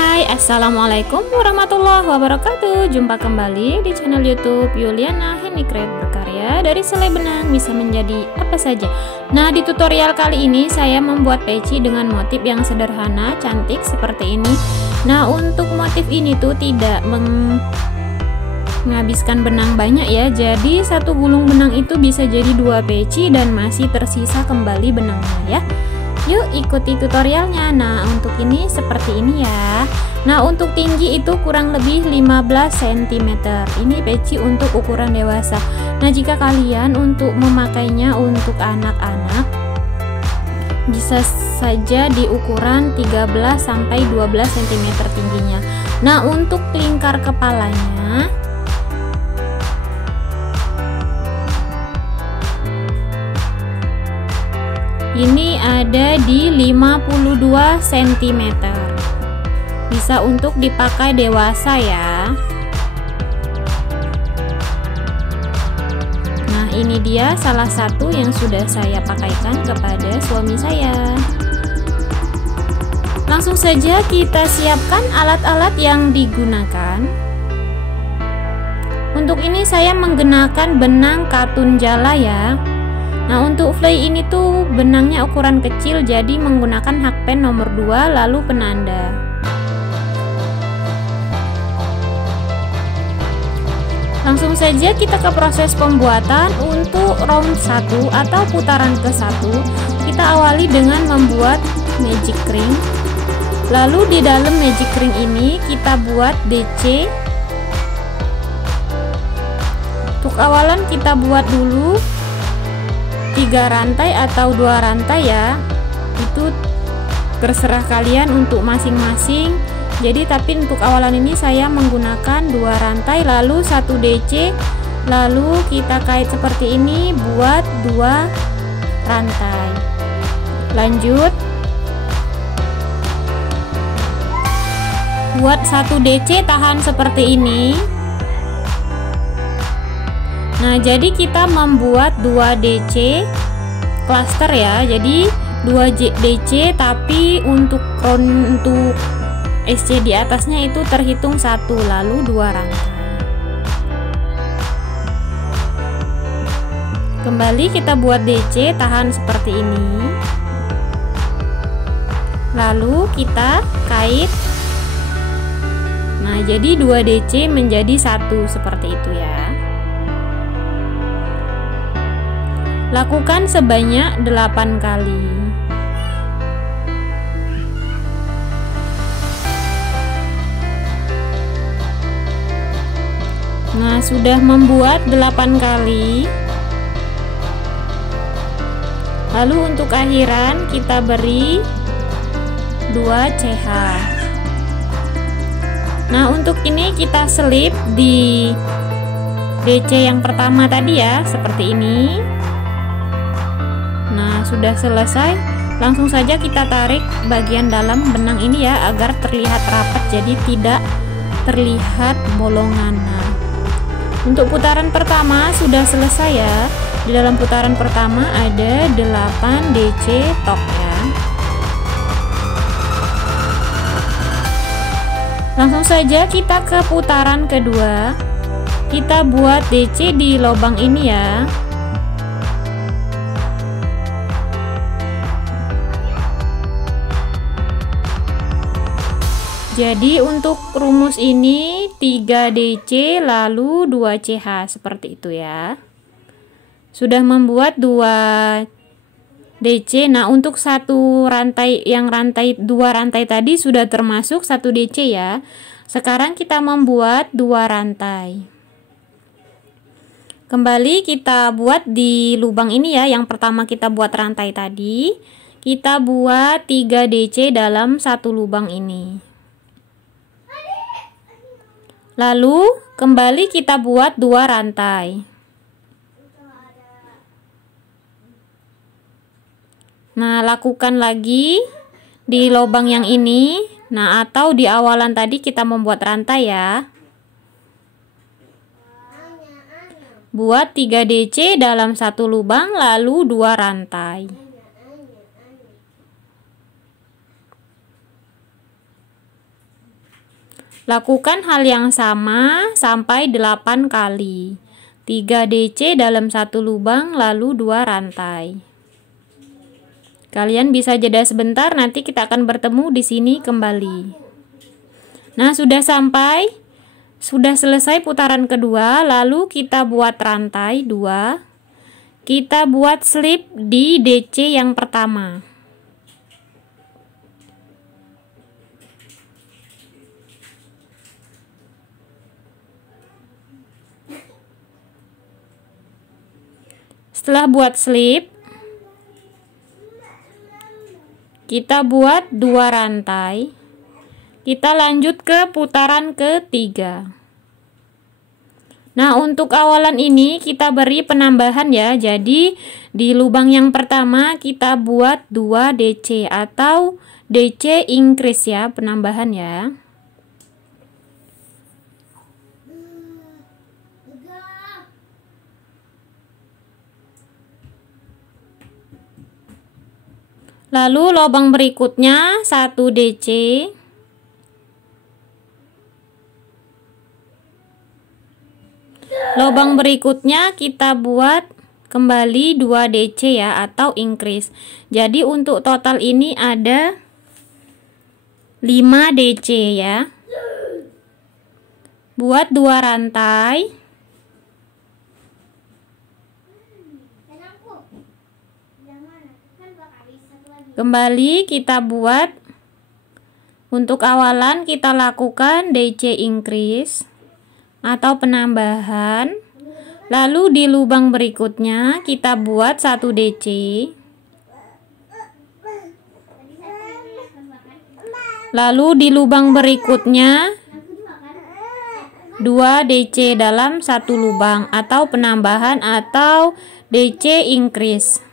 Hai, assalamualaikum warahmatullahi wabarakatuh. Jumpa kembali di channel YouTube Yuliana Handicraft, berkarya dari selai benang bisa menjadi apa saja. Nah, di tutorial kali ini saya membuat peci dengan motif yang sederhana, cantik seperti ini. Nah, untuk motif ini tuh tidak menghabiskan benang banyak ya. Jadi satu gulung benang itu bisa jadi 2 peci dan masih tersisa kembali benangnya ya. Yuk ikuti tutorialnya. Nah, untuk ini seperti ini ya. Nah, untuk tinggi itu kurang lebih 15 cm. Ini peci untuk ukuran dewasa. Nah, jika kalian untuk memakainya untuk anak-anak, bisa saja di ukuran 13 sampai 12 cm tingginya. Nah, untuk lingkar kepalanya ini ada di 52 cm. Bisa untuk dipakai dewasa ya. Nah, ini dia salah satu yang sudah saya pakaikan kepada suami saya. Langsung saja kita siapkan alat-alat yang digunakan. Untuk ini saya menggunakan benang katun jala ya. Nah, untuk fly ini tuh benangnya ukuran kecil, jadi menggunakan hakpen nomor 2 lalu penanda. Langsung saja kita ke proses pembuatan. Untuk round 1 atau putaran ke-1 kita awali dengan membuat magic ring. Lalu di dalam magic ring ini kita buat DC. Untuk awalan kita buat dulu 3 rantai atau 2 rantai ya, itu terserah kalian untuk masing-masing. Jadi tapi untuk awalan ini saya menggunakan 2 rantai lalu 1 DC, lalu kita kait seperti ini buat 2 rantai. Lanjut buat 1 DC, tahan seperti ini. Nah, jadi kita membuat 2 DC cluster ya. Jadi 2 DC, tapi untuk SC di atasnya itu terhitung 1 lalu 2 rantai. Kembali kita buat DC, tahan seperti ini. Lalu kita kait. Nah, jadi 2 DC menjadi 1 seperti itu ya. Lakukan sebanyak 8 kali. Nah, sudah membuat 8 kali. Lalu untuk akhiran kita beri 2 CH. Nah, untuk ini kita selip di DC yang pertama tadi ya, seperti ini. Nah, sudah selesai. Langsung saja kita tarik bagian dalam benang ini ya, agar terlihat rapat, jadi tidak terlihat bolongan. Nah, untuk putaran pertama sudah selesai ya. Di dalam putaran pertama ada 8 DC top ya. Langsung saja kita ke putaran kedua. Kita buat DC di lubang ini ya. Jadi untuk rumus ini 3 DC lalu 2 CH seperti itu ya. Sudah membuat 2 DC. Nah, untuk satu rantai, yang rantai 2 rantai tadi sudah termasuk 1 DC ya. Sekarang kita membuat 2 rantai. Kembali kita buat di lubang ini ya. Yang pertama kita buat rantai tadi. Kita buat 3 DC dalam satu lubang ini. Lalu kembali kita buat 2 rantai. Nah, lakukan lagi di lubang yang ini. Nah, atau di awalan tadi kita membuat rantai ya. Buat 3 DC dalam satu lubang lalu 2 rantai. Lakukan hal yang sama sampai 8 kali. 3 DC dalam satu lubang, lalu 2 rantai. Kalian bisa jeda sebentar, nanti kita akan bertemu di sini kembali. Nah, sudah selesai putaran kedua, lalu kita buat rantai 2. Kita buat slip di DC yang pertama. Setelah buat slip, kita buat 2 rantai. Kita lanjut ke putaran ketiga. Nah, untuk awalan ini kita beri penambahan ya. Jadi di lubang yang pertama kita buat 2 DC atau DC increase ya, penambahan ya. Lalu lubang berikutnya 1 DC. Lubang berikutnya kita buat kembali 2 DC ya, atau increase. Jadi untuk total ini ada 5 DC ya. Buat 2 rantai. Kembali kita buat, untuk awalan kita lakukan DC increase atau penambahan. Lalu di lubang berikutnya kita buat 1 DC. Lalu di lubang berikutnya 2 DC dalam satu lubang atau penambahan atau DC increase.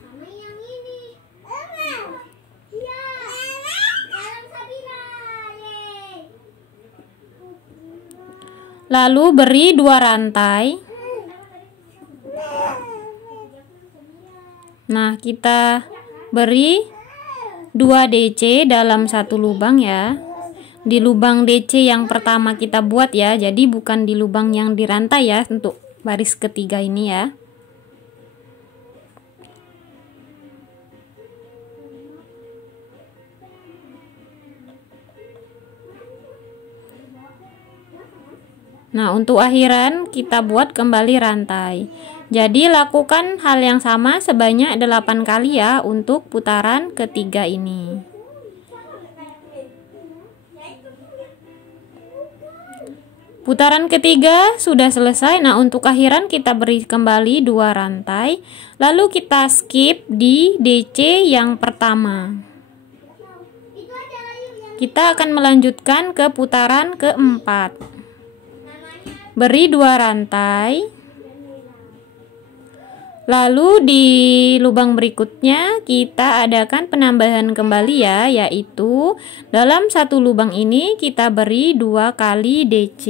Lalu beri 2 rantai. Nah, kita beri 2 DC dalam satu lubang ya. Di lubang DC yang pertama kita buat ya, jadi bukan di lubang yang di rantai ya, untuk baris ketiga ini ya. Nah, untuk akhiran kita buat kembali rantai. Jadi lakukan hal yang sama sebanyak 8 kali ya untuk putaran ketiga ini. Putaran ketiga sudah selesai. Nah, untuk akhiran kita beri kembali 2 rantai. Lalu kita skip di DC yang pertama. Kita akan melanjutkan ke putaran keempat. Beri 2 rantai. Lalu di lubang berikutnya kita adakan penambahan kembali ya, yaitu dalam satu lubang ini kita beri 2 kali DC.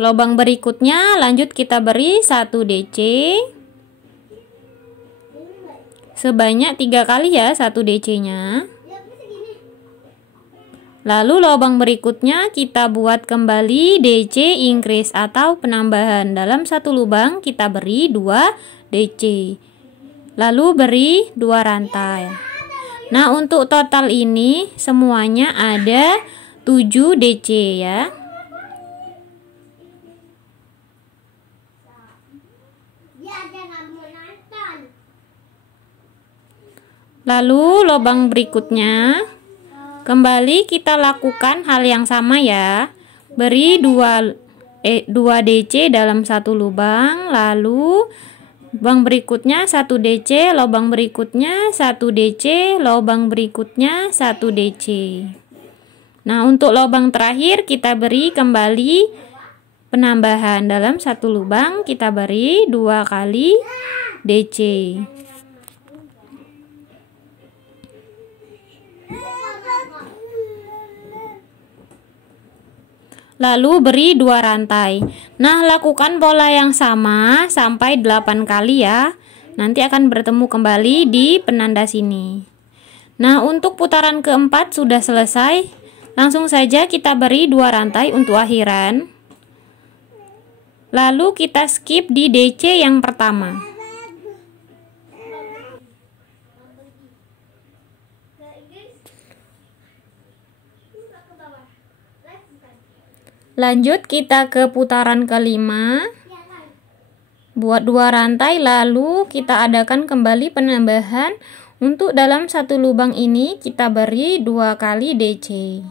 Lubang berikutnya lanjut kita beri 1 DC. Sebanyak 3 kali ya 1 DC-nya. Lalu lubang berikutnya kita buat kembali DC increase atau penambahan. Dalam satu lubang kita beri 2 DC. Lalu beri 2 rantai. Nah, untuk total ini semuanya ada 7 DC ya. Lalu lubang berikutnya kembali kita lakukan hal yang sama ya. Beri 2 DC dalam satu lubang, lalu lubang berikutnya 1 DC, lubang berikutnya 1 DC, lubang berikutnya 1 DC. Nah, untuk lubang terakhir kita beri kembali penambahan. Dalam satu lubang kita beri 2 kali DC. Lalu beri 2 rantai. Nah, lakukan pola yang sama sampai 8 kali ya. nanti akan bertemu kembali di penanda sini. Nah, untuk putaran keempat sudah selesai. Langsung saja kita beri 2 rantai untuk akhiran. Lalu kita skip di DC yang pertama. Lanjut kita ke putaran kelima. Buat 2 rantai, lalu kita adakan kembali penambahan. Untuk dalam satu lubang ini kita beri 2 kali DC.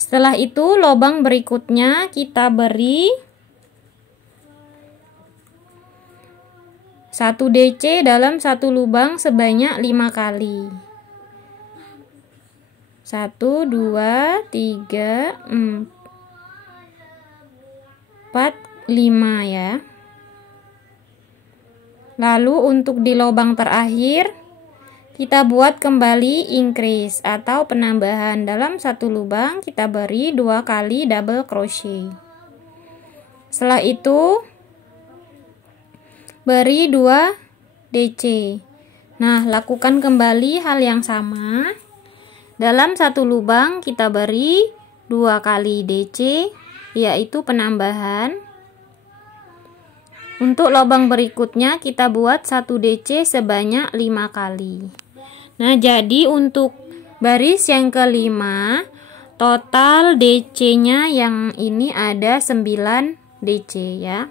Setelah itu lubang berikutnya kita beri 1 DC dalam satu lubang sebanyak 5 kali. 1, 2, 3, 4, 5 ya. Lalu untuk di lubang terakhir kita buat kembali increase atau penambahan. Dalam satu lubang kita beri 2 kali double crochet. Setelah itu beri 2 DC. Nah, lakukan kembali hal yang sama. Dalam satu lubang kita beri 2 kali DC, yaitu penambahan. Untuk lubang berikutnya kita buat 1 DC sebanyak 5 kali. Nah, jadi untuk baris yang kelima, total DC-nya yang ini ada 9 DC ya.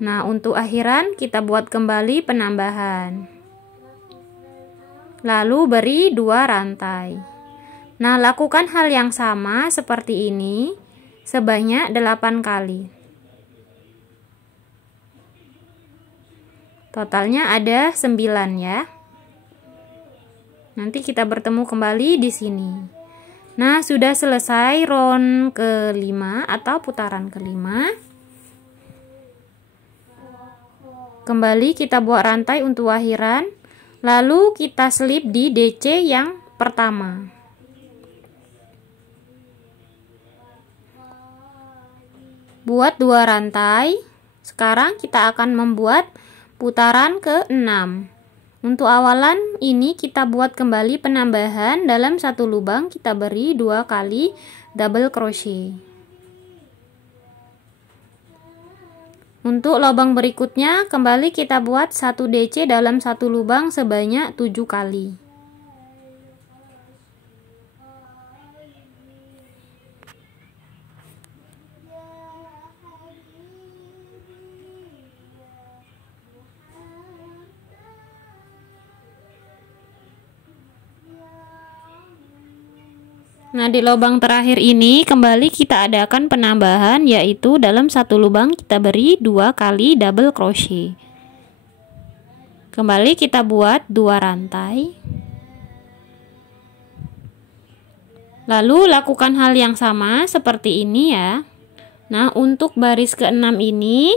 Nah, untuk akhiran kita buat kembali penambahan. Lalu beri 2 rantai. Nah, lakukan hal yang sama seperti ini sebanyak 8 kali. Totalnya ada 9 ya. Nanti kita bertemu kembali di sini. Nah, sudah selesai round kelima atau putaran kelima. Kembali kita buat rantai untuk akhiran. Lalu kita slip di DC yang pertama. Buat 2 rantai. Sekarang kita akan membuat putaran ke-6. Untuk awalan ini kita buat kembali penambahan. Dalam satu lubang kita beri 2 kali double crochet. Untuk lubang berikutnya kembali kita buat 1 DC dalam satu lubang sebanyak 7 kali. Nah, di lubang terakhir ini kembali kita adakan penambahan, yaitu dalam satu lubang kita beri 2 kali double crochet. Kembali kita buat 2 rantai. Lalu lakukan hal yang sama seperti ini ya. Nah, untuk baris ke-6 ini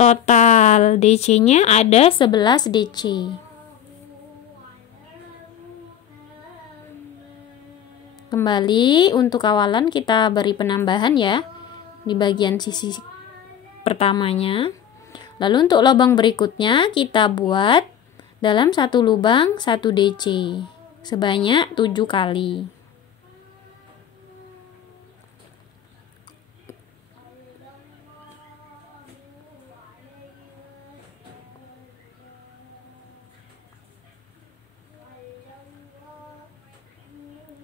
total DC-nya ada 11 DC. Kembali untuk awalan kita beri penambahan ya di bagian sisi pertamanya. Lalu untuk lubang berikutnya kita buat dalam satu lubang 1 DC sebanyak 7 kali.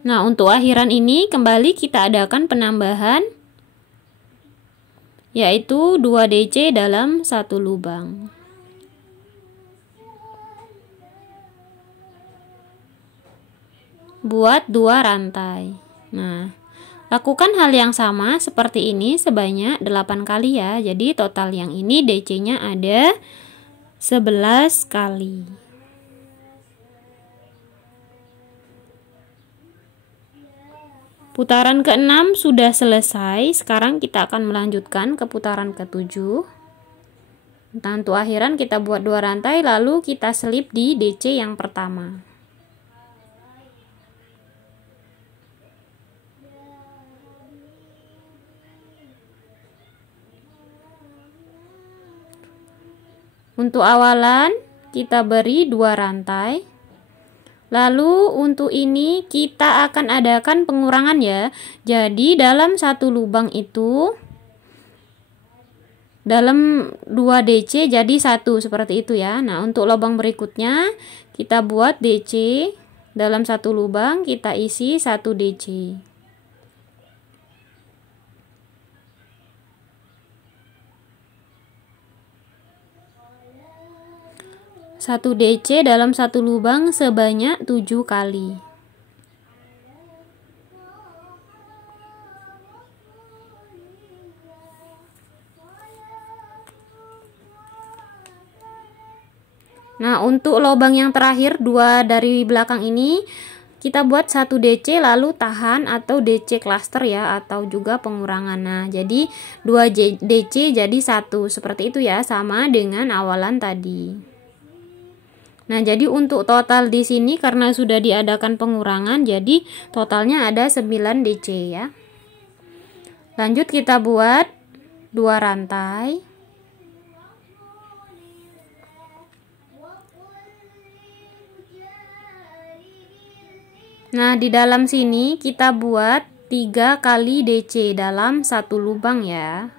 Nah, untuk akhiran ini kembali kita adakan penambahan, yaitu 2 DC dalam satu lubang. Buat 2 rantai. Nah, lakukan hal yang sama seperti ini sebanyak 8 kali ya. Jadi total yang ini DC-nya ada 11 kali. Putaran ke-6 sudah selesai. Sekarang kita akan melanjutkan ke putaran ke-7. Nah, untuk akhiran kita buat 2 rantai lalu kita selip di DC yang pertama. Untuk awalan kita beri 2 rantai. Lalu untuk ini kita akan adakan pengurangan ya. Jadi dalam satu lubang itu, dalam 2 DC jadi 1 seperti itu ya. Nah, untuk lubang berikutnya kita buat DC. Dalam satu lubang kita isi 1 DC. 1 DC dalam satu lubang sebanyak 7 kali. Nah, untuk lubang yang terakhir 2 dari belakang ini kita buat 1 DC lalu tahan atau DC cluster ya, atau juga pengurangan. Nah, jadi 2 DC jadi 1 seperti itu ya, sama dengan awalan tadi. Nah, jadi untuk total di sini karena sudah diadakan pengurangan, jadi totalnya ada 9 DC ya. Lanjut kita buat 2 rantai. Nah, di dalam sini kita buat 3 kali DC dalam satu lubang ya.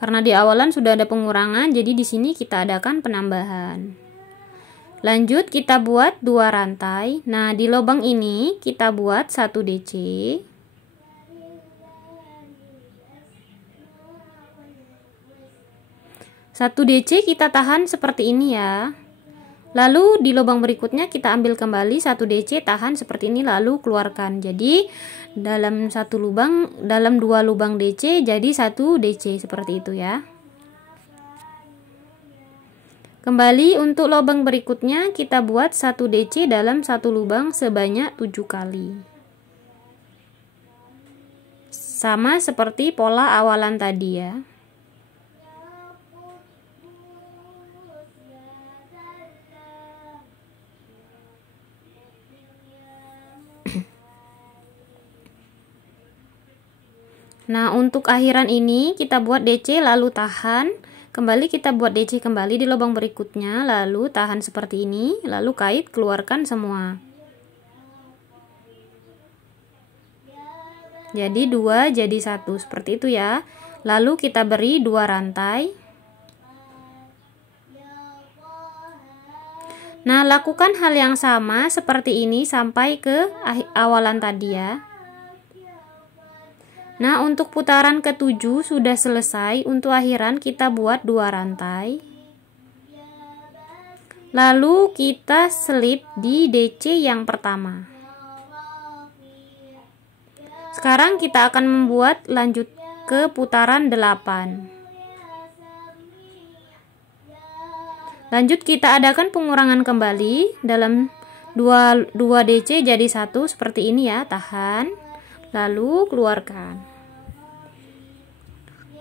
Karena di awalan sudah ada pengurangan, jadi di sini kita adakan penambahan. Lanjut kita buat 2 rantai. Nah, di lubang ini kita buat 1 DC. Satu DC kita tahan seperti ini ya. Lalu di lubang berikutnya kita ambil kembali 1 DC, tahan seperti ini lalu keluarkan. Jadi dalam satu lubang, dalam 2 lubang DC jadi 1 DC seperti itu ya. Kembali untuk lubang berikutnya kita buat 1 DC dalam satu lubang sebanyak 7 kali. Sama seperti pola awalan tadi ya. Nah, untuk akhiran ini kita buat DC lalu tahan, kembali kita buat DC kembali di lubang berikutnya, lalu tahan seperti ini, lalu kait, keluarkan semua. Jadi 2 jadi 1 seperti itu ya. Lalu kita beri 2 rantai. Nah, lakukan hal yang sama seperti ini sampai ke awalan tadi ya. Nah, untuk putaran ke-7 sudah selesai. Untuk akhiran kita buat 2 rantai. Lalu kita selip di DC yang pertama. Sekarang kita akan membuat lanjut ke putaran 8. Lanjut kita adakan pengurangan kembali. Dalam 2 DC jadi 1 seperti ini ya, tahan. Lalu keluarkan.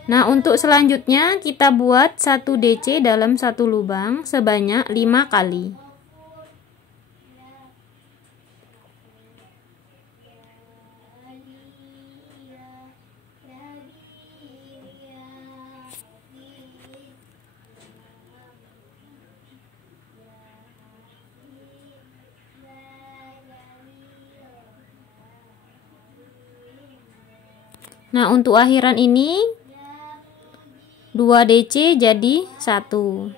Nah, untuk selanjutnya kita buat 1 DC dalam satu lubang sebanyak 5 kali. Nah, untuk akhiran ini 2 DC jadi 1.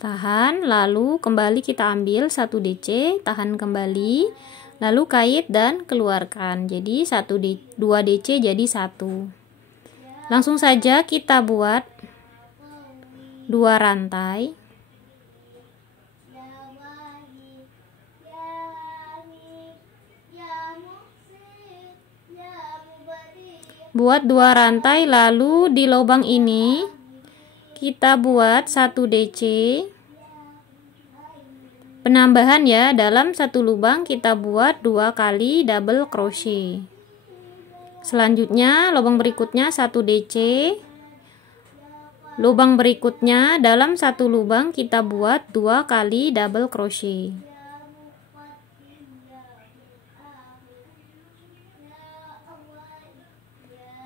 Tahan, lalu kembali kita ambil 1 DC, tahan kembali, lalu kait dan keluarkan. Jadi 2 DC jadi 1. Langsung saja kita buat 2 rantai. Buat 2 rantai, lalu di lubang ini kita buat 1 DC. Penambahan ya, dalam satu lubang kita buat 2 kali double crochet. Selanjutnya lubang berikutnya 1 DC. Lubang berikutnya dalam satu lubang kita buat 2 kali double crochet.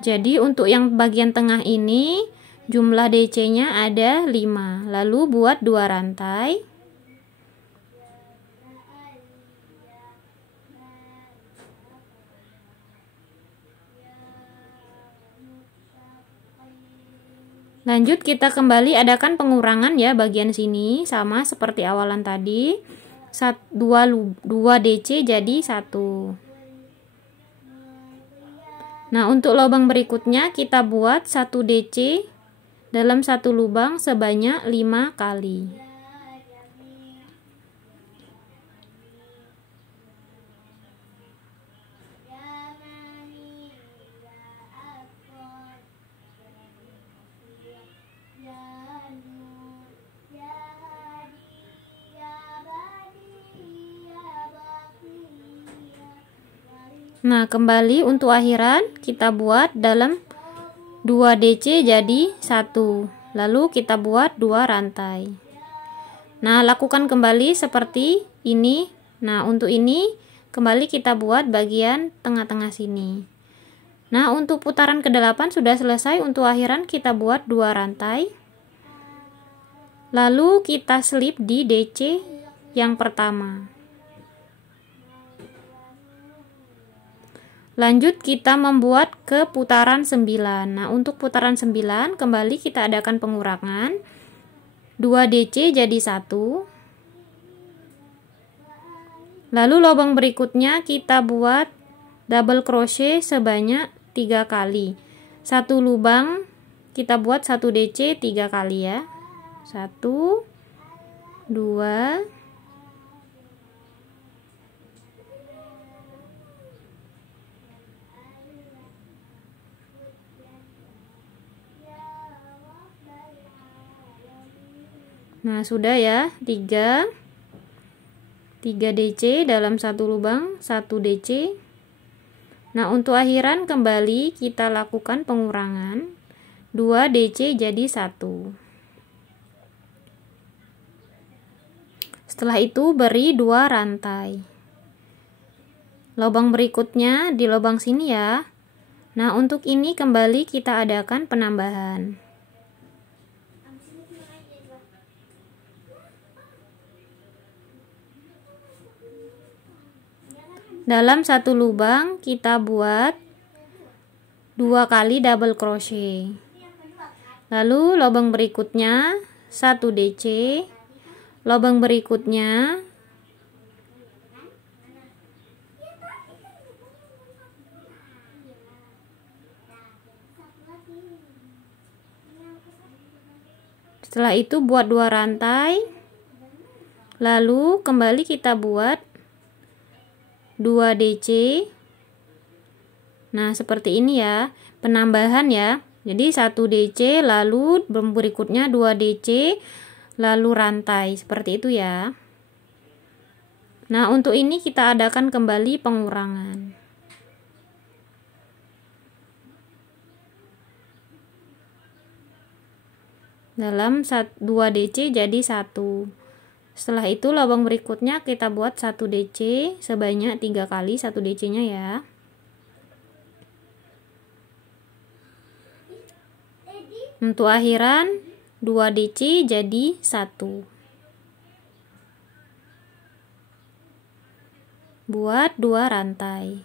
Jadi untuk yang bagian tengah ini jumlah DC-nya ada 5. Lalu buat 2 rantai. Lanjut kita kembali adakan pengurangan ya bagian sini, sama seperti awalan tadi. 2 DC jadi 1. Nah, untuk lubang berikutnya kita buat 1 DC dalam satu lubang sebanyak 5 kali. Nah, kembali untuk akhiran kita buat dalam 2 DC jadi 1. Lalu kita buat 2 rantai. Nah, lakukan kembali seperti ini. Nah, untuk ini kembali kita buat bagian tengah-tengah sini. Nah, untuk putaran ke-8 sudah selesai. Untuk akhiran kita buat 2 rantai. Lalu kita selip di DC yang pertama. Lanjut kita membuat ke putaran 9. Nah, untuk putaran 9 kembali kita adakan pengurangan. 2 DC jadi 1. Lalu lubang berikutnya kita buat double crochet sebanyak 3 kali. Satu lubang kita buat 1 DC 3 kali ya. 1 2 Nah, sudah ya, 3 DC dalam satu lubang, 1 DC. Nah, untuk akhiran kembali kita lakukan pengurangan. 2 DC jadi 1. Setelah itu beri 2 rantai. Lubang berikutnya di lubang sini ya. Nah, untuk ini kembali kita adakan penambahan. Dalam satu lubang kita buat 2 kali double crochet. Lalu lubang berikutnya 1 DC. Lubang berikutnya setelah itu buat 2 rantai. Lalu kembali kita buat 2 DC. Nah, seperti ini ya, penambahan ya. Jadi 1 DC lalu berikutnya 2 DC lalu rantai, seperti itu ya. Nah, untuk ini kita adakan kembali pengurangan. Dalam 2 DC jadi 1. Setelah itu lubang berikutnya kita buat 1 DC sebanyak 3 kali 1 DC nya ya. Untuk akhiran 2 DC jadi 1. Buat 2 rantai.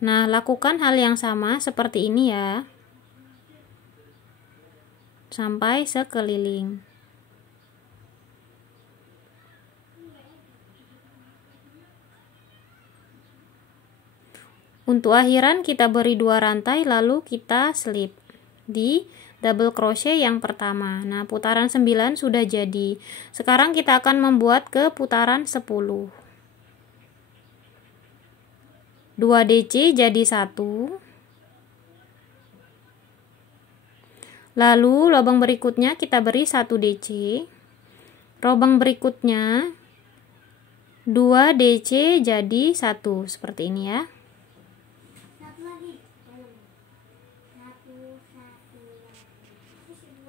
Nah, lakukan hal yang sama seperti ini ya, sampai sekeliling. Untuk akhiran kita beri 2 rantai lalu kita slip di double crochet yang pertama. Nah, putaran 9 sudah jadi. Sekarang kita akan membuat ke putaran 10. 2 DC jadi 1. Lalu lubang berikutnya kita beri 1 DC. Lubang berikutnya 2 DC jadi 1, seperti ini ya.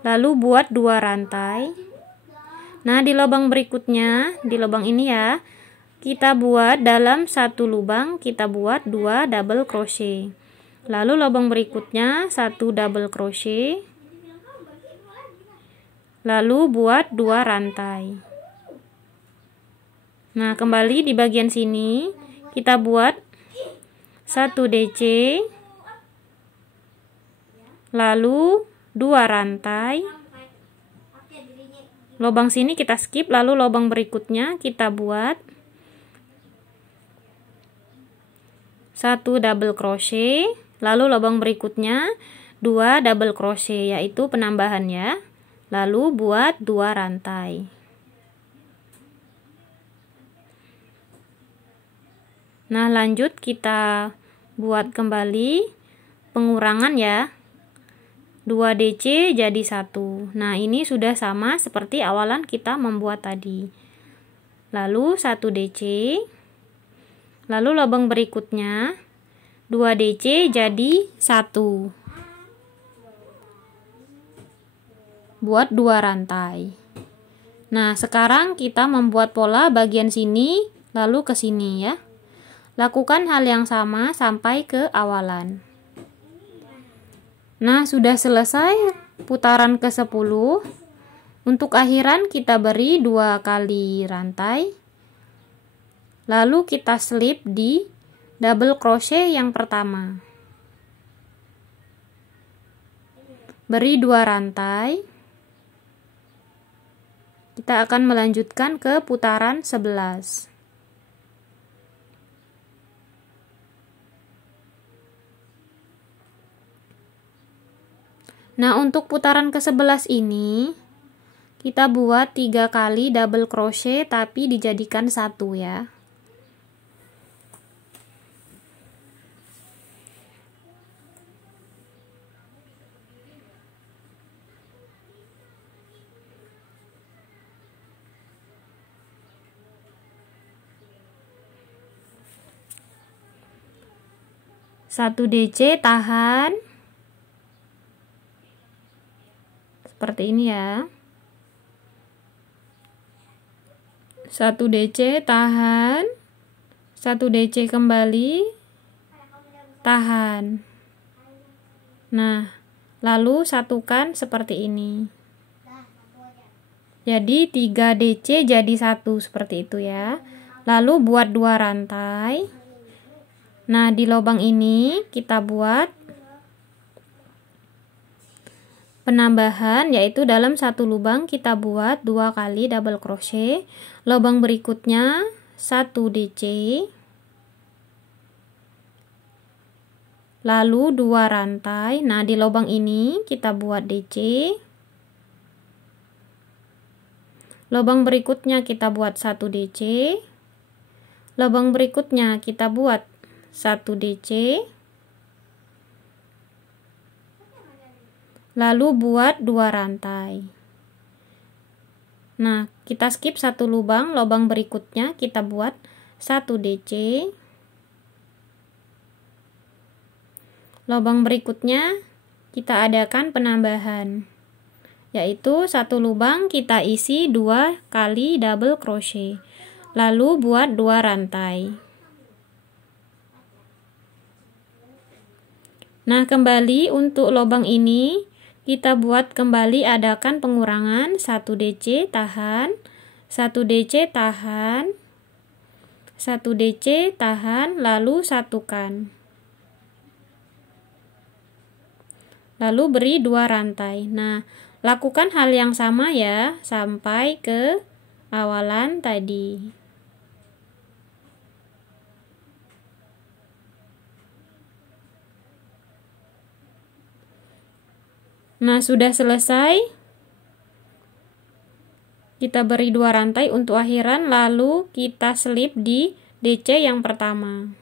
Lalu buat 2 rantai. Nah, di lubang berikutnya, di lubang ini ya, kita buat dalam satu lubang kita buat 2 double crochet. Lalu lubang berikutnya 1 double crochet. Lalu buat 2 rantai. Nah, kembali di bagian sini kita buat 1 DC. Lalu 2 rantai. Lubang sini kita skip, lalu lubang berikutnya kita buat 1 double crochet, lalu lubang berikutnya 2 double crochet, yaitu penambahan ya. Lalu buat 2 rantai. Nah, lanjut kita buat kembali pengurangan ya. 2 DC jadi 1. Nah, ini sudah sama seperti awalan kita membuat tadi. Lalu 1 DC. Lalu lubang berikutnya 2 DC jadi 1. Buat 2 rantai. Nah, sekarang kita membuat pola bagian sini lalu ke sini ya. Lakukan hal yang sama sampai ke awalan. Nah, sudah selesai putaran ke-10. Untuk akhiran kita beri 2 kali rantai. Lalu kita slip di double crochet yang pertama. Beri 2 rantai. Kita akan melanjutkan ke putaran 11. Nah, untuk putaran ke-11 ini kita buat 3 kali double crochet tapi dijadikan 1 ya. Satu DC tahan seperti ini ya. 1 DC tahan, 1 DC kembali, tahan. Nah, lalu satukan seperti ini. Jadi 3 DC jadi 1 seperti itu ya. Lalu buat 2 rantai. Nah, di lubang ini kita buat penambahan, yaitu dalam satu lubang kita buat 2 kali double crochet. Lubang berikutnya 1 DC. Lalu 2 rantai. Nah, di lubang ini kita buat DC. Lubang berikutnya kita buat 1 DC. Lubang berikutnya kita buat 1 DC. Lalu buat 2 rantai. Nah, kita skip 1 lubang, lubang berikutnya kita buat 1 DC. Lubang berikutnya kita adakan penambahan, yaitu 1 lubang kita isi 2 kali double crochet. Lalu buat 2 rantai. Nah, kembali untuk lubang ini kita buat kembali, adakan pengurangan 1 DC tahan, 1 DC tahan, 1 DC tahan, lalu satukan. Lalu beri 2 rantai. Nah, lakukan hal yang sama ya sampai ke awalan tadi. Nah, sudah selesai. Kita beri 2 rantai untuk akhiran, lalu kita slip di DC yang pertama.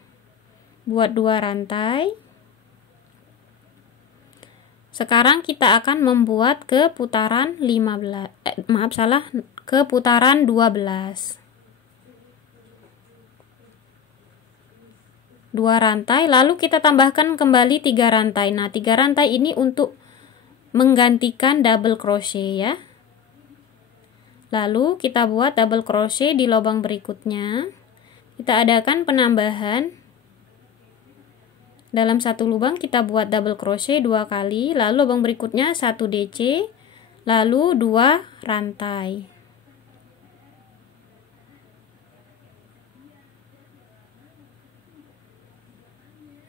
Buat 2 rantai. Sekarang kita akan membuat ke putaran 15. Ke putaran 12. 2 rantai, lalu kita tambahkan kembali 3 rantai. Nah, 3 rantai ini untuk menggantikan double crochet ya. Lalu kita buat double crochet di lubang berikutnya. kita adakan penambahan. Dalam satu lubang kita buat double crochet 2 kali, lalu lubang berikutnya 1 DC, lalu 2 rantai.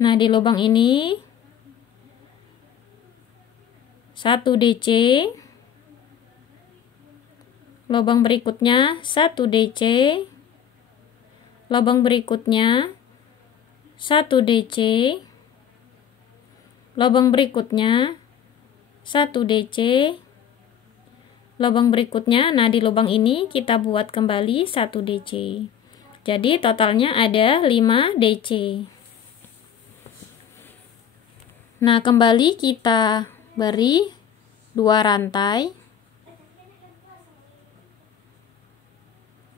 Nah, di lubang ini 1 DC, lubang berikutnya 1 DC, lubang berikutnya 1 DC, lubang berikutnya 1 DC, lubang berikutnya. Nah, di lubang ini kita buat kembali 1 DC. Jadi totalnya ada 5 DC. Nah, kembali kita beri 2 rantai.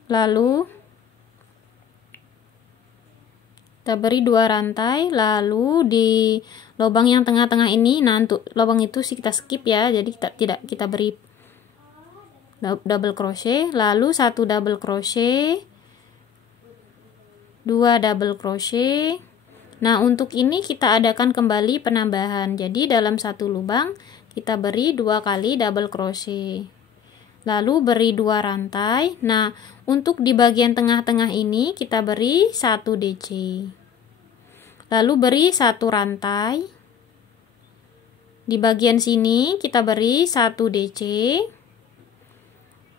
Lalu kita beri 2 rantai, lalu di lubang yang tengah-tengah ini, nah untuk lubang itu sih kita skip ya, jadi kita beri double crochet, lalu 1 double crochet, 2 double crochet. Nah, untuk ini kita adakan kembali penambahan. Jadi dalam satu lubang kita beri 2 kali double crochet. Lalu beri 2 rantai. Nah, untuk di bagian tengah-tengah ini kita beri 1 DC. Lalu beri 1 rantai. Di bagian sini kita beri 1 DC.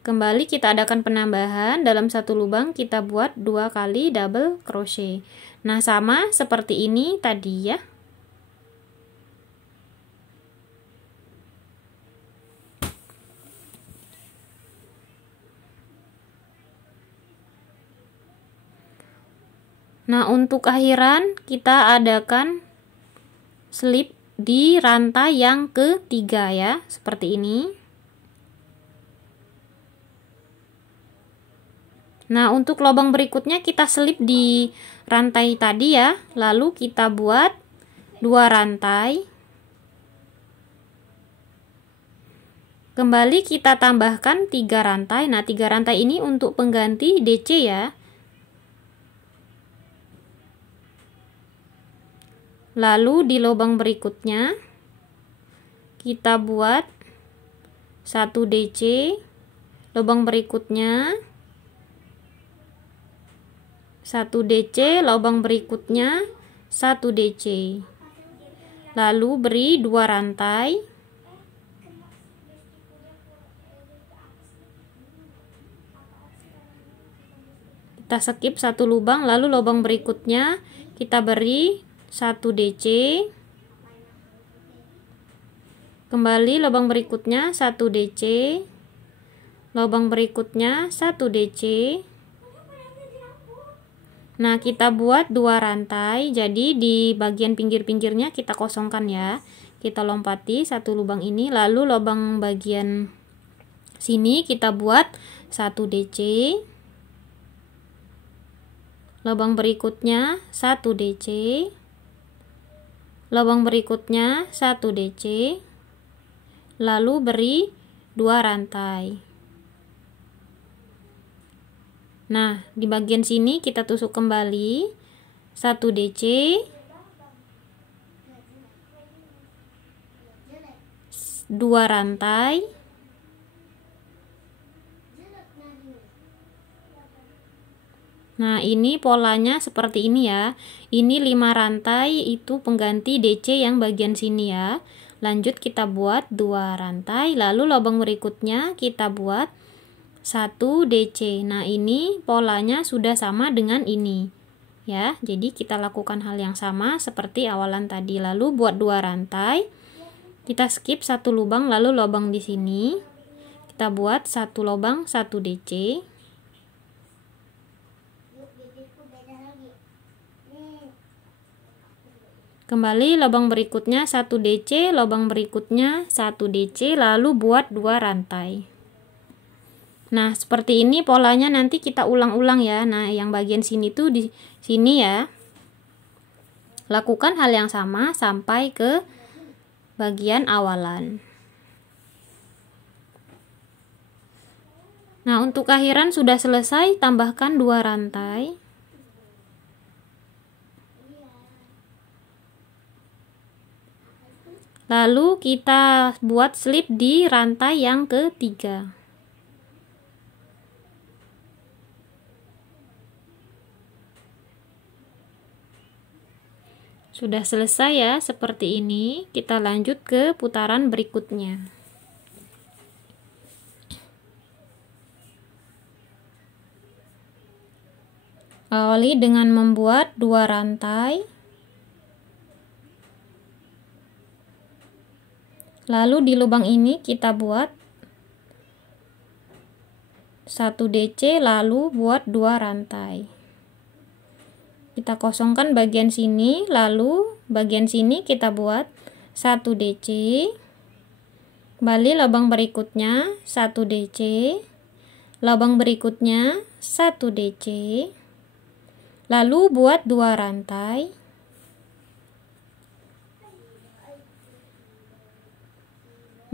Kembali kita adakan penambahan. Dalam satu lubang kita buat 2 kali double crochet. Nah, sama seperti ini tadi ya. Nah, untuk akhiran kita adakan slip di rantai yang ketiga ya, seperti ini. Nah, untuk lubang berikutnya kita slip di rantai tadi ya, lalu kita buat 2 rantai. Kembali kita tambahkan 3 rantai. Nah, 3 rantai ini untuk pengganti DC ya. Lalu di lubang berikutnya kita buat 1 DC, lubang berikutnya 1 DC, lubang berikutnya 1 DC. Lalu beri 2 rantai. Kita skip 1 lubang, lalu lubang berikutnya kita beri 1 DC. Kembali lubang berikutnya 1 DC. Lubang berikutnya 1 DC. Nah, kita buat 2 rantai. Jadi di bagian pinggir-pinggirnya kita kosongkan ya. Kita lompati 1 lubang ini, lalu lubang bagian sini kita buat 1 DC. Lubang berikutnya 1 DC. Lubang berikutnya 1 DC. Lalu beri 2 rantai. Nah, di bagian sini kita tusuk kembali 1 DC, 2 rantai. Nah, ini polanya seperti ini ya. Ini 5 rantai itu pengganti DC yang bagian sini ya. Lanjut kita buat 2 rantai, lalu lubang berikutnya kita buat 1 DC. Nah, ini polanya sudah sama dengan ini ya. Jadi kita lakukan hal yang sama seperti awalan tadi. Lalu buat 2 rantai. Kita skip 1 lubang, lalu lubang di sini kita buat 1 lubang 1 DC. Kembali lubang berikutnya 1 DC, lubang berikutnya 1 DC, lalu buat 2 rantai. Nah, seperti ini polanya nanti kita ulang-ulang ya. Nah, yang bagian sini tuh di sini ya. Lakukan hal yang sama sampai ke bagian awalan. Nah, untuk akhiran sudah selesai, tambahkan 2 rantai. Lalu kita buat slip di rantai yang ketiga. Sudah selesai ya, seperti ini. Kita lanjut ke putaran berikutnya. Awali dengan membuat 2 rantai. Lalu di lubang ini kita buat 1 DC, lalu buat 2 rantai. Kita kosongkan bagian sini, lalu bagian sini kita buat 1 DC. Kembali lubang berikutnya 1 DC. Lubang berikutnya 1 DC. Lalu buat 2 rantai.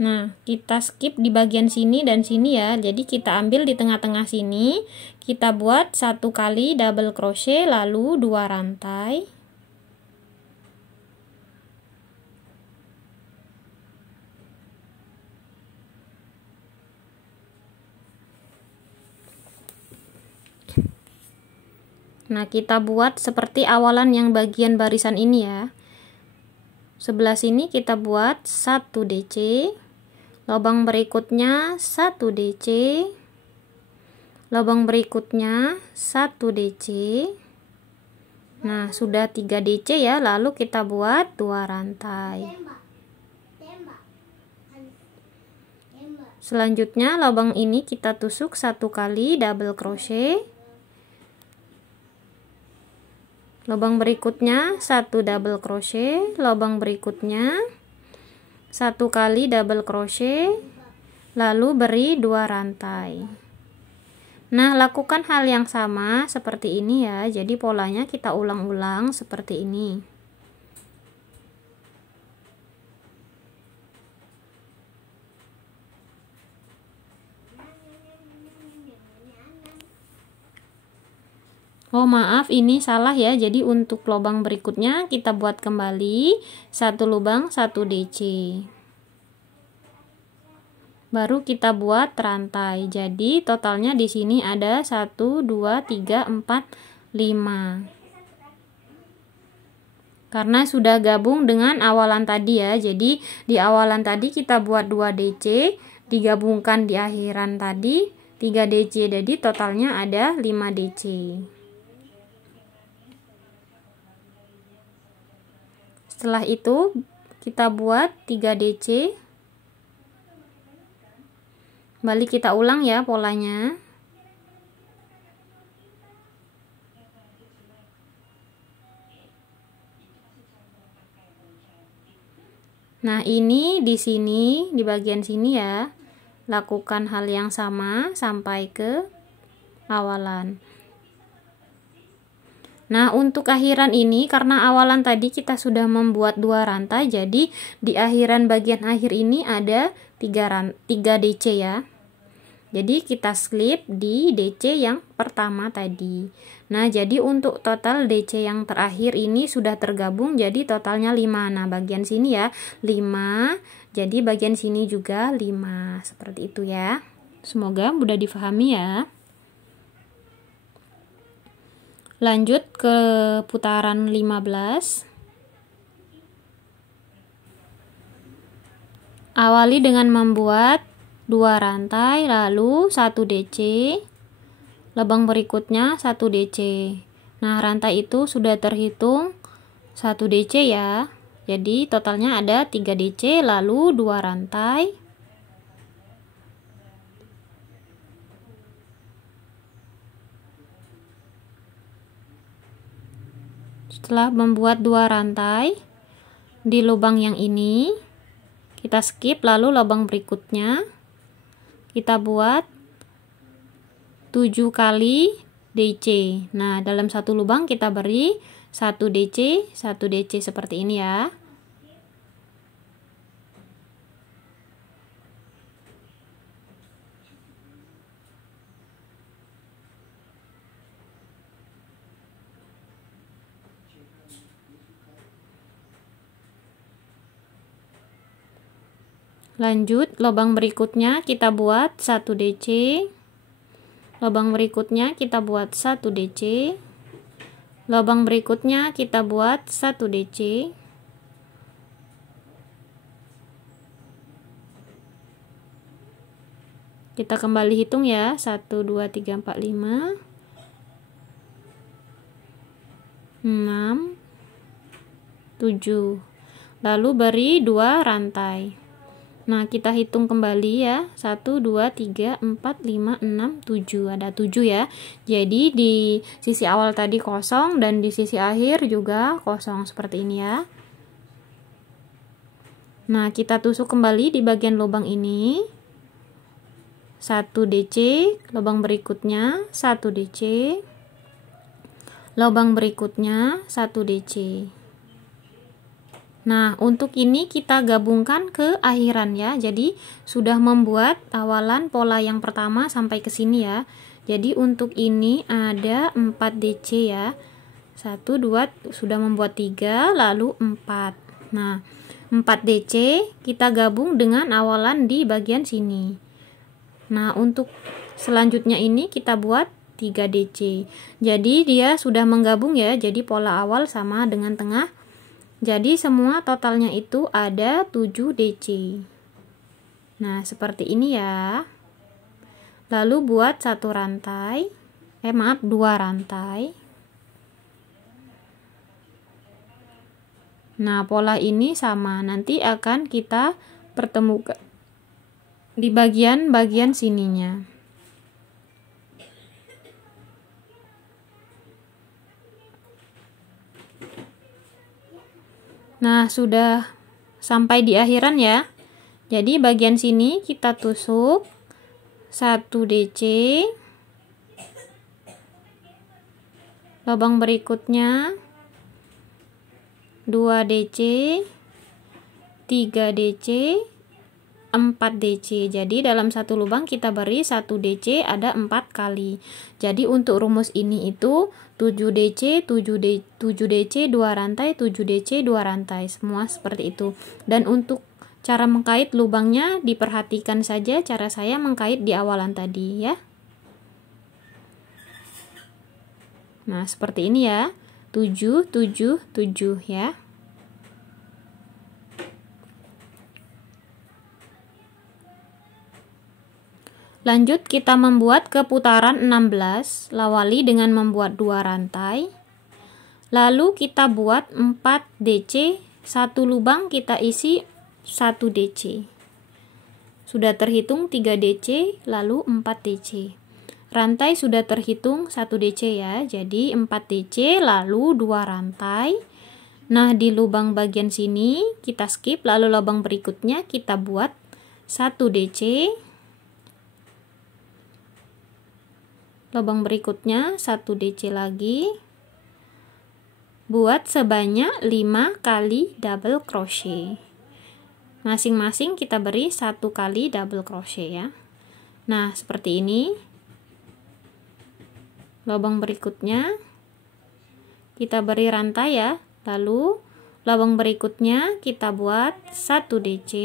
Nah, kita skip di bagian sini dan sini ya. Jadi kita ambil di tengah-tengah sini, kita buat 1 kali double crochet lalu 2 rantai. Nah, kita buat seperti awalan yang bagian barisan ini ya. Sebelah sini kita buat 1 DC. Lubang berikutnya 1 DC. Lubang berikutnya 1 DC. Nah, sudah 3 DC ya, lalu kita buat 2 rantai. Selanjutnya lubang ini kita tusuk 1 kali double crochet. Lubang berikutnya 1 double crochet, lubang berikutnya 1 kali double crochet, lalu beri 2 rantai. Nah, lakukan hal yang sama seperti ini ya. Jadi polanya kita ulang-ulang seperti ini. Oh maaf, ini salah ya. Jadi untuk lubang berikutnya kita buat kembali 1 lubang 1 DC. Baru kita buat rantai. Jadi totalnya di sini ada 1 2 3 4 5. Karena sudah gabung dengan awalan tadi ya. Jadi di awalan tadi kita buat 2 DC, digabungkan di akhiran tadi 3 DC. Jadi totalnya ada 5 DC. Setelah itu kita buat 3 DC. Kembali kita ulang ya polanya. Nah, ini di sini, di bagian sini ya. Lakukan hal yang sama sampai ke awalan. Nah, untuk akhiran ini karena awalan tadi kita sudah membuat 2 rantai, jadi di akhiran bagian akhir ini ada 3 DC ya. Jadi kita slip di DC yang pertama tadi. Nah, jadi untuk total DC yang terakhir ini sudah tergabung, jadi totalnya 5. Nah, bagian sini ya 5, jadi bagian sini juga 5. Seperti itu ya. Semoga mudah difahami ya. Lanjut ke putaran 15. Awali dengan membuat 2 rantai, lalu 1 DC. Lubang berikutnya 1 DC. Nah, rantai itu sudah terhitung 1 DC ya. Jadi totalnya ada 3 DC, lalu 2 rantai. Setelah membuat 2 rantai di lubang yang ini, kita skip, lalu lubang berikutnya kita buat 7 kali DC. Nah, dalam satu lubang kita beri 1 DC, 1 DC seperti ini ya. Lanjut, lubang berikutnya kita buat 1 DC. Lubang berikutnya kita buat 1 DC. Lubang berikutnya kita buat 1 DC. Kita kembali hitung ya, 1, 2, 3, 4, 5, 6, 7. Lalu beri 2 rantai. Nah, kita hitung kembali ya, 1, 2, 3, 4, 5, 6, 7. Ada 7 ya. Jadi di sisi awal tadi kosong dan di sisi akhir juga kosong seperti ini ya. Nah, kita tusuk kembali di bagian lubang ini. 1 DC, lubang berikutnya 1 DC, lubang berikutnya 1 DC. Nah, untuk ini kita gabungkan ke akhiran ya. Jadi sudah membuat awalan pola yang pertama sampai ke sini ya. Jadi untuk ini ada 4 DC ya. 1, 2, sudah membuat 3, lalu 4. Nah, 4 DC kita gabung dengan awalan di bagian sini. Nah, untuk selanjutnya ini kita buat 3 DC. Jadi dia sudah menggabung ya. Jadi pola awal sama dengan tengah. Jadi semua totalnya itu ada 7 DC. Nah, seperti ini ya. Lalu buat 1 rantai. 2 rantai. Nah, pola ini sama. Nanti akan kita pertemukan di bagian-bagian sininya. Nah, sudah sampai di akhiran ya. Jadi bagian sini kita tusuk 1 DC. Lubang berikutnya 2 DC, 3 DC, 4 DC. Jadi dalam satu lubang kita beri 1 DC ada 4 kali. Jadi untuk rumus ini itu 7 DC, 7 DC 2 rantai, 7 DC 2 rantai. Semua seperti itu. Dan untuk cara mengkait lubangnya diperhatikan saja cara saya mengkait di awalan tadi ya. Nah, seperti ini ya. 7, 7, 7 ya. Lanjut kita membuat keputaran 16, lawali dengan membuat 2 rantai. Lalu kita buat 4 DC, satu lubang kita isi 1 DC. Sudah terhitung 3 DC, lalu 4 DC. Rantai sudah terhitung 1 DC ya, jadi 4 DC lalu 2 rantai. Nah, di lubang bagian sini kita skip, lalu lubang berikutnya kita buat 1 DC. Lubang berikutnya 1 DC lagi. Buat sebanyak 5 kali double crochet. Masing-masing kita beri 1 kali double crochet ya. Nah, seperti ini. Lubang berikutnya kita beri rantai ya. Lalu lubang berikutnya kita buat 1 DC.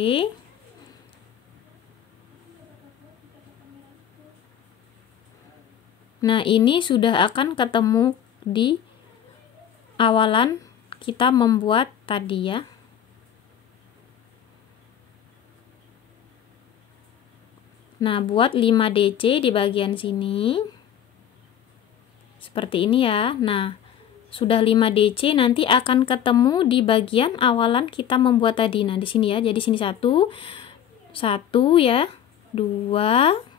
Nah, ini sudah akan ketemu di awalan kita membuat tadi ya. Nah, buat 5 DC di bagian sini. Seperti ini ya. Nah, sudah 5 DC nanti akan ketemu di bagian awalan kita membuat tadi. Nah, di sini ya. Jadi sini 1 ya. 2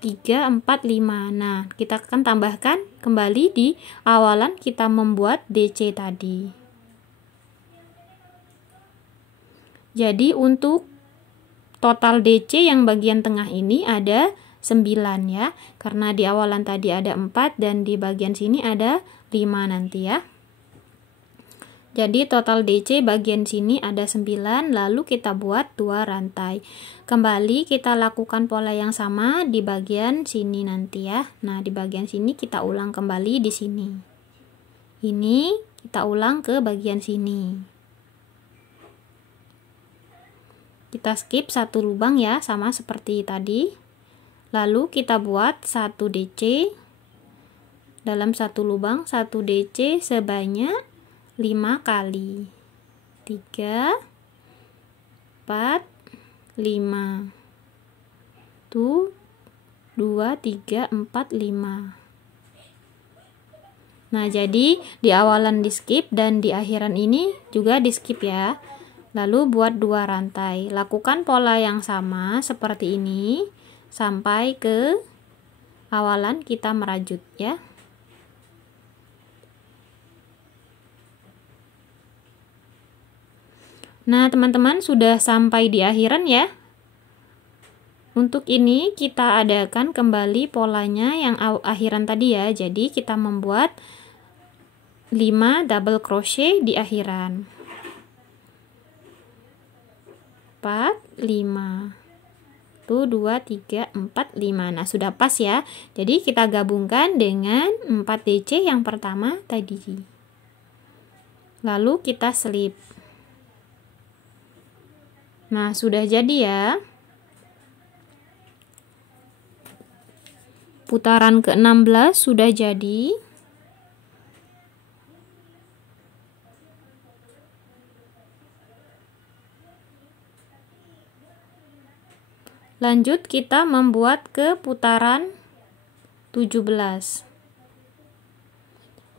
3, 4, 5. Nah, kita akan tambahkan kembali di awalan kita membuat DC tadi. Jadi untuk total DC yang bagian tengah ini ada 9 ya. Karena di awalan tadi ada 4 dan di bagian sini ada 5 nanti ya. Jadi total DC bagian sini ada 9, lalu kita buat 2 rantai. Kembali kita lakukan pola yang sama di bagian sini nanti ya. Nah, di bagian sini kita ulang kembali di sini. Ini kita ulang ke bagian sini. Kita skip satu lubang ya, sama seperti tadi. Lalu kita buat 1 DC. Dalam satu lubang 1 DC sebanyak 5 kali. 3, 4, 5. Tuh, 2, 3, 4, 5. Nah, jadi di awalan di skip dan di akhiran ini juga di skip ya. Lalu buat 2 rantai. Lakukan pola yang sama seperti ini sampai ke awalan kita merajut ya. Nah, teman-teman sudah sampai di akhiran ya. Untuk ini kita adakan kembali polanya yang akhiran tadi ya. Jadi kita membuat 5 double crochet di akhiran. 4, 5. Tuh 2, 3, 4, 5. Nah, sudah pas ya. Jadi kita gabungkan dengan 4 DC yang pertama tadi. Lalu kita slip. Nah, sudah jadi ya. Putaran ke-16 sudah jadi. Lanjut kita membuat ke putaran 17.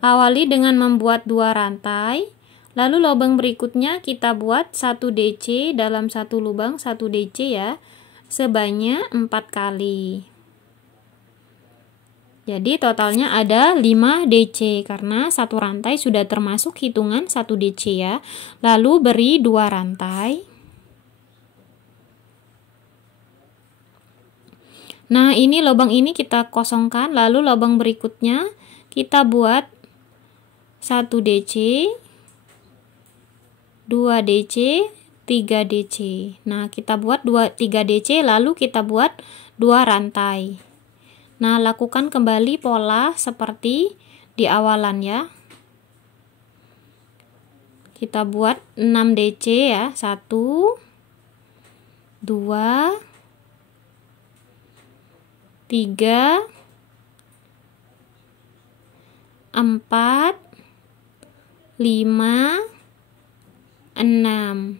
Awali dengan membuat 2 rantai, lalu lubang berikutnya kita buat 1 DC dalam satu lubang 1 DC ya, sebanyak 4 kali. Jadi totalnya ada 5 DC karena satu rantai sudah termasuk hitungan 1 DC ya. Lalu beri 2 rantai. Nah, ini lubang ini kita kosongkan, lalu lubang berikutnya kita buat 1 DC, 2 DC, 3 DC. Nah, kita buat 3 DC lalu kita buat 2 rantai. Nah, lakukan kembali pola seperti di awalan ya. Kita buat 6 DC ya. 1, 2, 3, 4, 5, 6.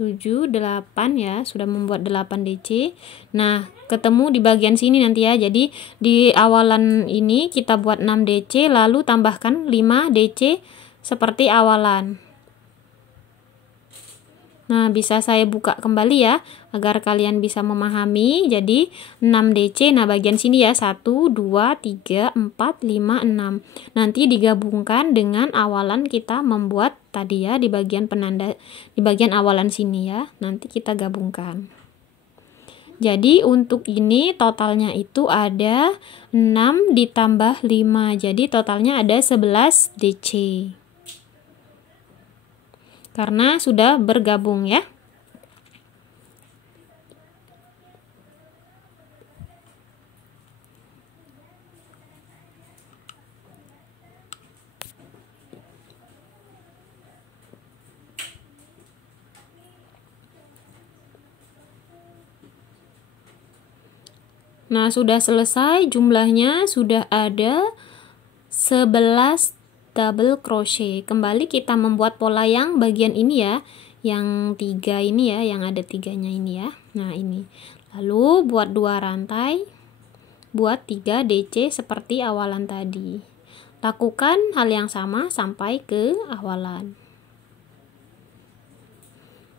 7, 8 ya, sudah membuat 8 DC. Nah, ketemu di bagian sini nanti ya. Jadi di awalan ini kita buat 6 DC lalu tambahkan 5 DC seperti awalan. Nah, bisa saya buka kembali ya agar kalian bisa memahami. Jadi 6 DC, nah bagian sini ya 1, 2, 3, 4, 5, 6. Nanti digabungkan dengan awalan kita membuat tadi ya di bagian penanda, di bagian awalan sini ya. Nanti kita gabungkan. Jadi untuk ini totalnya itu ada 6 ditambah 5. Jadi totalnya ada 11 DC. Karena sudah bergabung ya. Nah, sudah selesai, jumlahnya sudah ada 11 double crochet. Kembali kita membuat pola yang bagian ini ya, yang 3 ini ya, yang ada 3-nya ini ya. Nah, ini. Lalu buat 2 rantai, buat 3 DC seperti awalan tadi. Lakukan hal yang sama sampai ke awalan.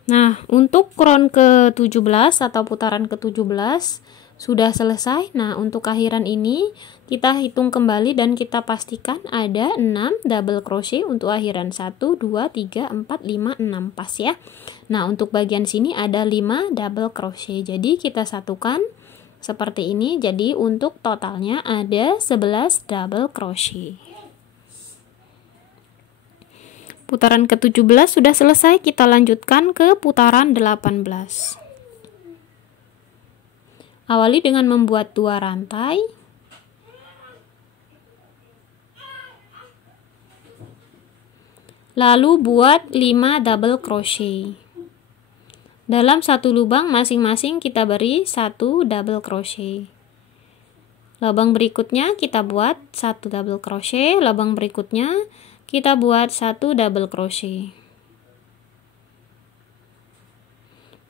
Nah, untuk round ke-17 atau putaran ke-17 sudah selesai. Nah, untuk akhiran ini kita hitung kembali dan kita pastikan ada 6 double crochet untuk akhiran. 1, 2, 3, 4, 5, 6 pas ya. Nah, untuk bagian sini ada 5 double crochet. Jadi kita satukan seperti ini. Jadi untuk totalnya ada 11 double crochet. Putaran ke-17 sudah selesai, kita lanjutkan ke putaran 18. Awali dengan membuat 2 rantai. lalu buat 5 double crochet. Dalam satu lubang masing-masing kita beri 1 double crochet. Lubang berikutnya kita buat 1 double crochet, lubang berikutnya kita buat 1 double crochet.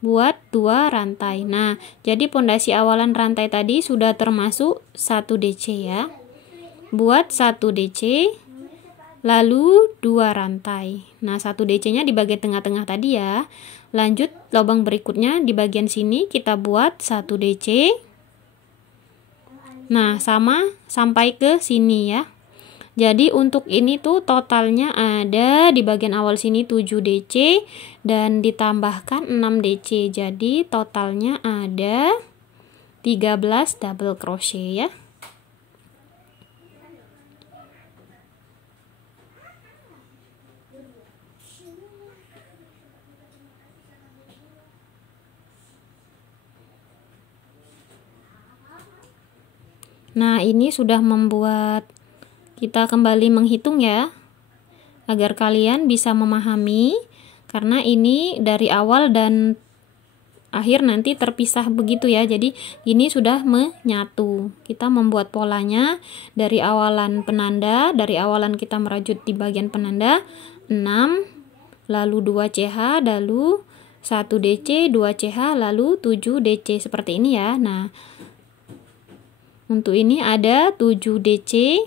Buat 2 rantai. Nah, jadi pondasi awalan rantai tadi sudah termasuk 1 DC ya. Buat 1 DC, lalu 2 rantai. Nah, 1 DC-nya di bagian tengah-tengah tadi ya. Lanjut lubang berikutnya di bagian sini kita buat 1 DC. Nah, sama sampai ke sini ya. Jadi untuk ini tuh totalnya ada di bagian awal sini 7 DC dan ditambahkan 6 DC. Jadi totalnya ada 13 double crochet ya. Nah, ini sudah membuat kita kembali menghitung ya, agar kalian bisa memahami, karena ini dari awal dan akhir nanti terpisah begitu ya. Jadi ini sudah menyatu. Kita membuat polanya dari awalan penanda, dari awalan kita merajut di bagian penanda 6, lalu 2 CH, lalu 1 DC, 2 CH, lalu 7 DC seperti ini ya. Nah, untuk ini ada 7 DC.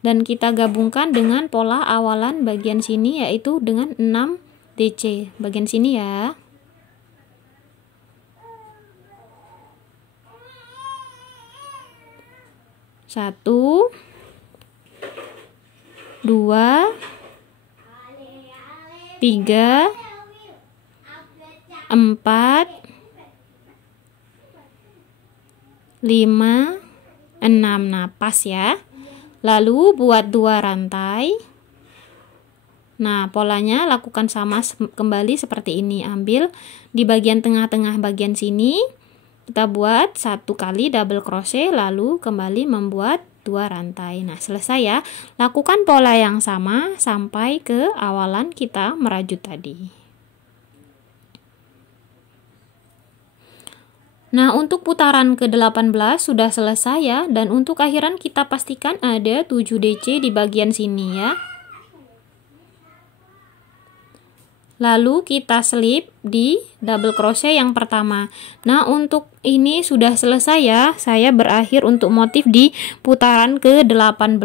Dan kita gabungkan dengan pola awalan bagian sini yaitu dengan 6 DC bagian sini ya. Satu, 2, 3, 4, 5, 6. Nah, pas ya. Lalu buat 2 rantai. Nah, polanya lakukan sama kembali seperti ini. Ambil di bagian tengah-tengah bagian sini, kita buat 1 kali double crochet, lalu kembali membuat 2 rantai. Nah, selesai ya. Lakukan pola yang sama sampai ke awalan kita merajut tadi. Nah, untuk putaran ke-18 sudah selesai ya, dan untuk akhiran kita pastikan ada 7 DC di bagian sini ya. Lalu kita slip di double crochet yang pertama. Nah, untuk ini sudah selesai ya, saya berakhir untuk motif di putaran ke-18.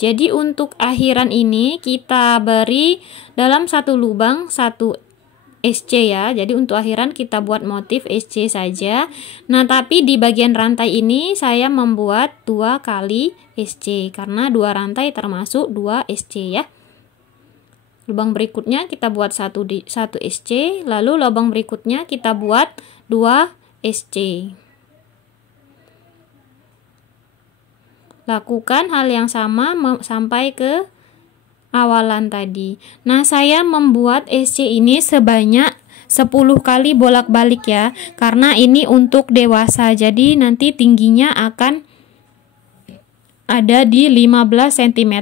Jadi untuk akhiran ini kita beri dalam satu lubang 1 SC ya. Jadi untuk akhiran kita buat motif SC saja. Nah, tapi di bagian rantai ini saya membuat 2 kali SC karena 2 rantai termasuk 2 SC ya. Lubang berikutnya kita buat 1 SC, lalu lubang berikutnya kita buat 2 SC. Lakukan hal yang sama sampai ke awalan tadi. Nah, saya membuat SC ini sebanyak 10 kali bolak-balik ya, karena ini untuk dewasa, jadi nanti tingginya akan ada di 15 cm.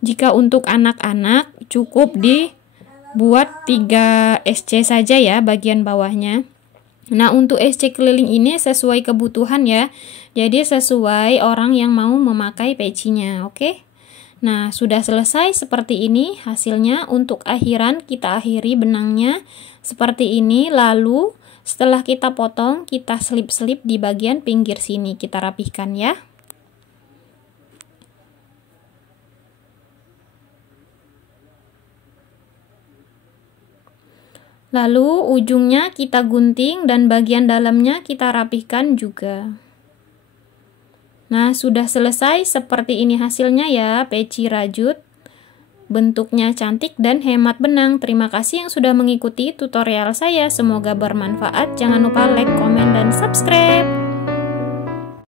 Jika untuk anak-anak cukup dibuat 3 SC saja ya bagian bawahnya. Nah, untuk SC keliling ini sesuai kebutuhan ya, jadi sesuai orang yang mau memakai pecinya, oke? Nah, sudah selesai seperti ini hasilnya. Untuk akhiran kita akhiri benangnya seperti ini. Lalu setelah kita potong, kita selip-selip di bagian pinggir sini. Kita rapihkan ya. Lalu ujungnya kita gunting dan bagian dalamnya kita rapihkan juga. Nah, sudah selesai seperti ini hasilnya ya, peci rajut. Bentuknya cantik dan hemat benang. Terima kasih yang sudah mengikuti tutorial saya. Semoga bermanfaat. Jangan lupa like, komen, dan subscribe.